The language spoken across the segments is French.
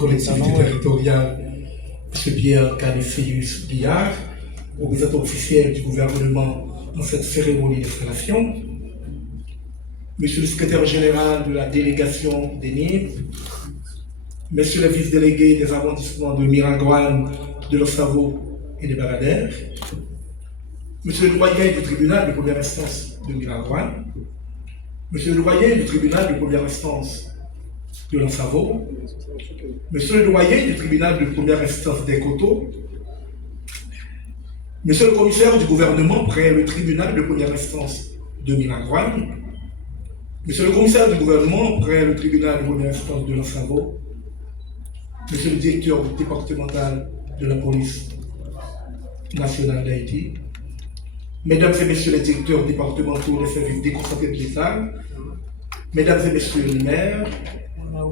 collectivités territoriales, M. Pierre Canisius Guillard, représentant officiel du gouvernement dans cette cérémonie d'installation, Monsieur le secrétaire général de la délégation des NIB, Messieurs les vice-délégués des arrondissements de Miragoâne, de Lossavo et de Baradère, Monsieur le doyen du tribunal de première instance de Miragoâne, Monsieur le doyen du tribunal de première instance de Lossavo, Monsieur le doyen du tribunal de première instance des Coteaux, Monsieur le commissaire du gouvernement près le tribunal de première instance de Miragoâne, Monsieur le commissaire du gouvernement près le tribunal de première instance de Lossavo, Monsieur le directeur départemental de la police nationale d'Haïti, Mesdames et Messieurs les directeurs départementaux des services déconcentrés de l'État, Mesdames et Messieurs les maires,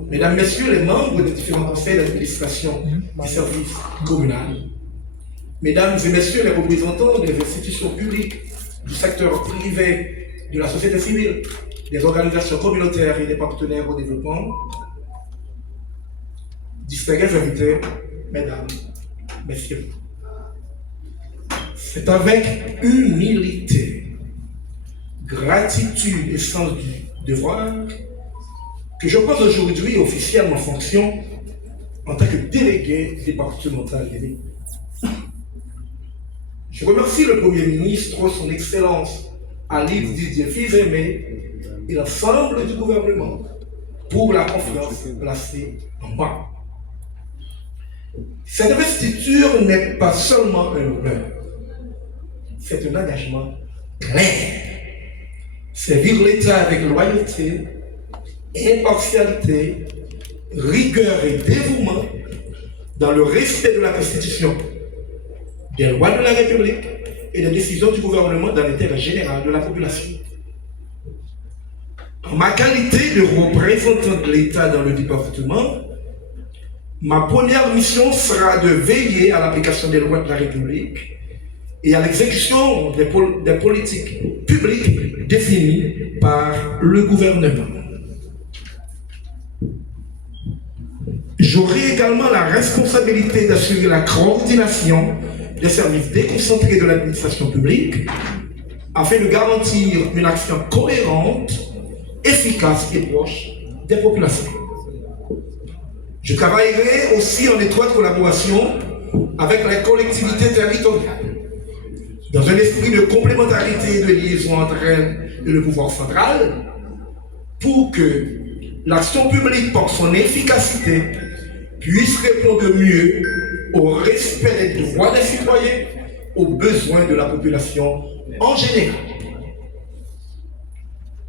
Mesdames, Messieurs les membres des différents conseils d'administration du service communal, Mesdames et Messieurs les représentants des institutions publiques, du secteur privé, de la société civile, des organisations communautaires et des partenaires au développement, distingués invités, Mesdames, Messieurs. C'est avec humilité, gratitude et sens du devoir que je pose aujourd'hui officiellement fonction en tant que délégué départemental des NIB. Je remercie le Premier ministre, son Excellence Alice Didier Fils-Aimé et l'ensemble du gouvernement pour la confiance placée en moi. Cette investiture n'est pas seulement un honneur, c'est un engagement clair. Servir l'État avec loyauté, impartialité, rigueur et dévouement dans le respect de la Constitution, des lois de la République et des décisions du gouvernement dans l'intérêt général de la population. En ma qualité de représentant de l'État dans le département, ma première mission sera de veiller à l'application des lois de la République et à l'exécution des politiques publiques définies par le gouvernement. J'aurai également la responsabilité d'assurer la coordination des services déconcentrés de l'administration publique afin de garantir une action cohérente, efficace et proche des populations. Je travaillerai aussi en étroite collaboration avec les collectivités territoriales, dans un esprit de complémentarité et de liaison entre elles et le pouvoir central, pour que l'action publique, par son efficacité, puisse répondre mieux au respect des droits des citoyens, aux besoins de la population en général.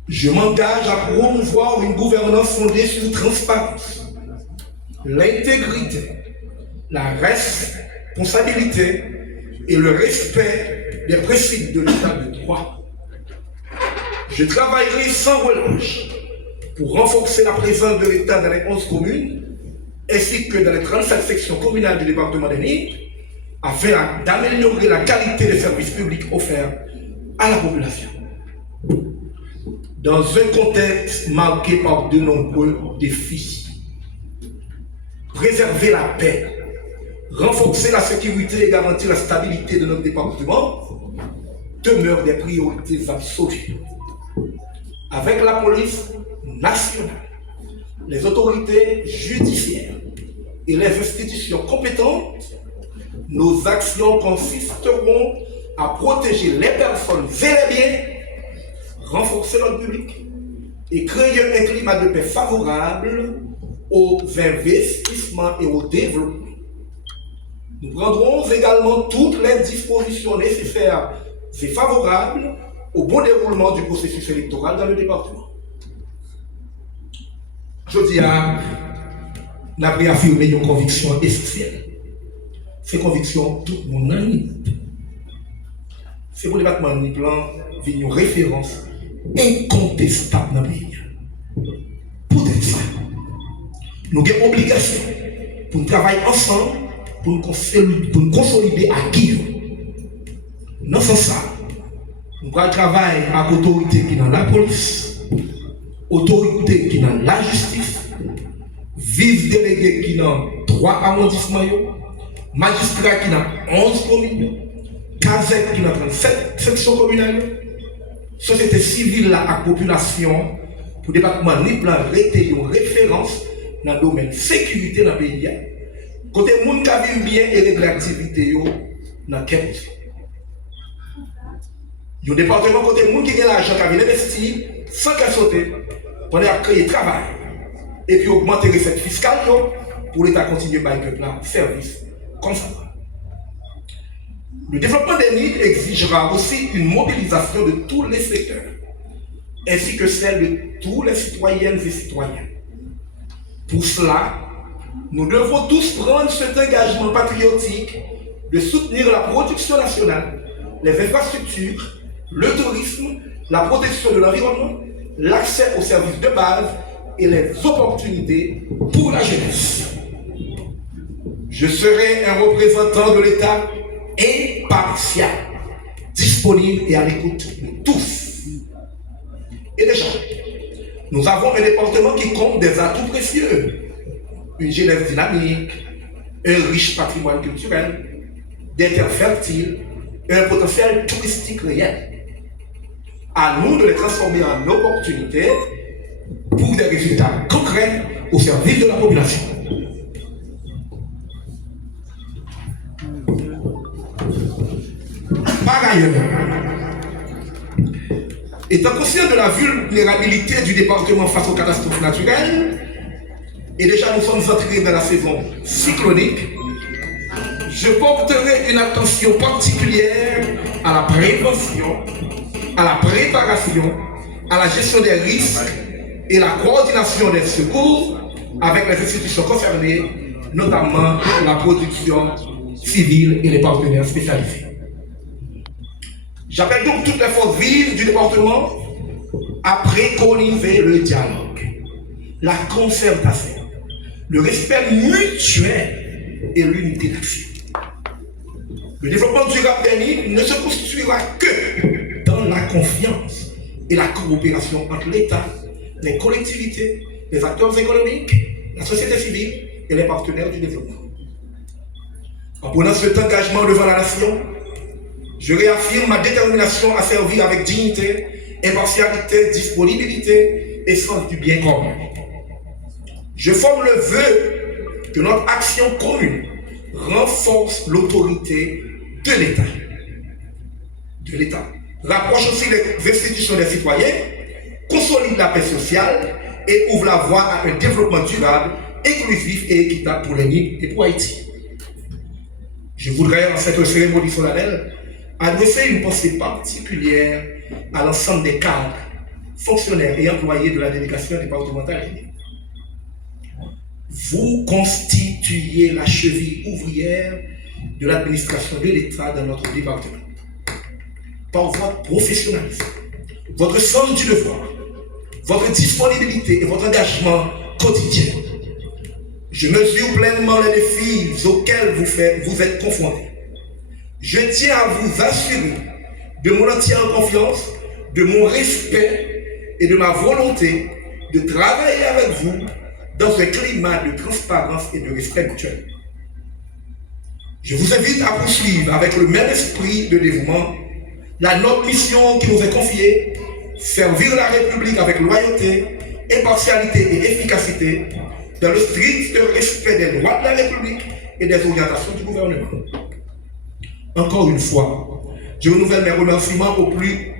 Je m'engage à promouvoir une gouvernance fondée sur la transparence, l'intégrité, la responsabilité et le respect des principes de l'état de droit. Je travaillerai sans relâche pour renforcer la présence de l'État dans les 11 communes ainsi que dans les 37 sections communales du département des NIB afin d'améliorer la qualité des services publics offerts à la population. Dans un contexte marqué par de nombreux défis, préserver la paix, renforcer la sécurité et garantir la stabilité de notre département demeurent des priorités absolues. Avec la police nationale, les autorités judiciaires et les institutions compétentes, nos actions consisteront à protéger les personnes et les biens, renforcer l'ordre public et créer un climat de paix favorable aux investissements et au développement. Nous prendrons également toutes les dispositions nécessaires et favorables au bon déroulement du processus électoral dans le département. Je dis à n'a réaffirmé une conviction essentielle. Ces convictions, tout le monde a mis. C'est pour le département de plan une référence incontestable dans le pays. Pour ça, nous avons une obligation pour nous travailler ensemble pour nous consolider à qui. Dans ce sens, nous allons travailler avec l'autorité qui est dans la police, autorité qui est dans la justice, vice-délégués qui ont 3 arrondissements, magistrats qui ont 11 communes, CASEC qui ont 37 sections communales, société civile à la population, pour le département ni plan rété une référence dans le domaine sécurité dans le pays. Côté moun qui vivent bien et régler l'activité dans quelle position. Il y a un département côté moun qui a l'argent qui vient investir sans qu'elle saute pour créer travail et puis augmenter les recettes fiscales pour l'État continuer à faire un service comme ça. Le développement des nids exigera aussi une mobilisation de tous les secteurs, ainsi que celle de tous les citoyennes et citoyens. Pour cela, nous devons tous prendre cet engagement patriotique de soutenir la production nationale, les infrastructures, le tourisme, la protection de l'environnement, l'accès aux services de base et les opportunités pour la jeunesse. Je serai un représentant de l'État impartial, disponible et à l'écoute de tous. Et déjà, nous avons un département qui compte des atouts précieux, une jeunesse dynamique, un riche patrimoine culturel, des terres fertiles et un potentiel touristique réel. À nous de les transformer en opportunités pour des résultats concrets au service de la population. Par ailleurs, étant conscient de la vulnérabilité du département face aux catastrophes naturelles, et déjà nous sommes entrés dans la saison cyclonique, je porterai une attention particulière à la prévention, à la préparation, à la gestion des risques et la coordination des secours avec les institutions concernées, notamment la production civile et les partenaires spécialisés. J'appelle donc toutes les forces vives du département à préconiser le dialogue, la concertation, le respect mutuel et l'unité d'action. Le développement durable des Nids ne se construira que dans la confiance et la coopération entre l'État, les collectivités, les acteurs économiques, la société civile et les partenaires du développement. En prenant cet engagement devant la nation, je réaffirme ma détermination à servir avec dignité, impartialité, disponibilité et sens du bien commun. Je forme le vœu que notre action commune renforce l'autorité de l'État, rapproche aussi les institutions des citoyens, consolide la paix sociale et ouvre la voie à un développement durable, inclusif et équitable pour les Nids et pour Haïti. Je voudrais, en cette cérémonie solennelle, adresser une pensée particulière à l'ensemble des cadres, fonctionnaires et employés de la délégation départementale. Vous constituez la cheville ouvrière de l'administration de l'État dans notre département. Par votre professionnalisme, votre sens du devoir, votre disponibilité et votre engagement quotidien, je mesure pleinement les défis auxquels vous êtes confrontés. Je tiens à vous assurer de mon entière confiance, de mon respect et de ma volonté de travailler avec vous dans un climat de transparence et de respect mutuel. Je vous invite à poursuivre avec le même esprit de dévouement la noble mission qui nous est confiée, servir la République avec loyauté, impartialité et efficacité, dans le strict respect des droits de la République et des orientations du gouvernement. Encore une fois, je renouvelle mes remerciements aux plus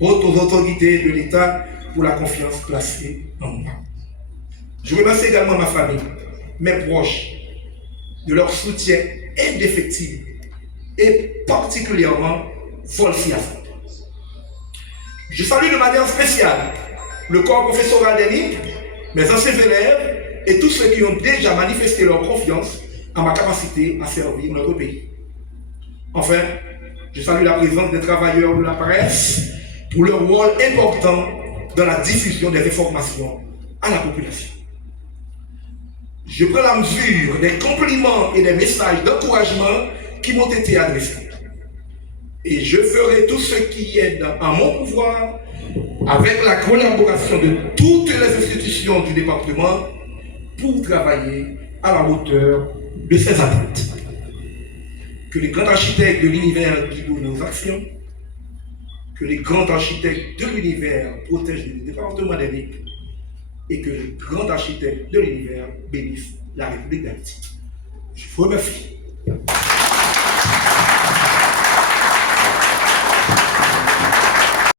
hautes autorités de l'État pour la confiance placée en moi. Je remercie également ma famille, mes proches, de leur soutien indéfectible et particulièrement Volsias. Je salue de manière spéciale le corps professoral des Nids, mes anciens élèves et tous ceux qui ont déjà manifesté leur confiance en ma capacité à servir notre pays. Enfin, je salue la présence des travailleurs de la presse pour leur rôle important dans la diffusion des informations à la population. Je prends la mesure des compliments et des messages d'encouragement qui m'ont été adressés. Et je ferai tout ce qui est en mon pouvoir, avec la collaboration de toutes les institutions du département, pour travailler à la hauteur de ses attentes. Que les grands architectes de l'univers guident nos actions, que les grands architectes de l'univers protègent les départements d'Amérique et que les grands architectes de l'univers bénissent la République d'Haïti. Je vous remercie.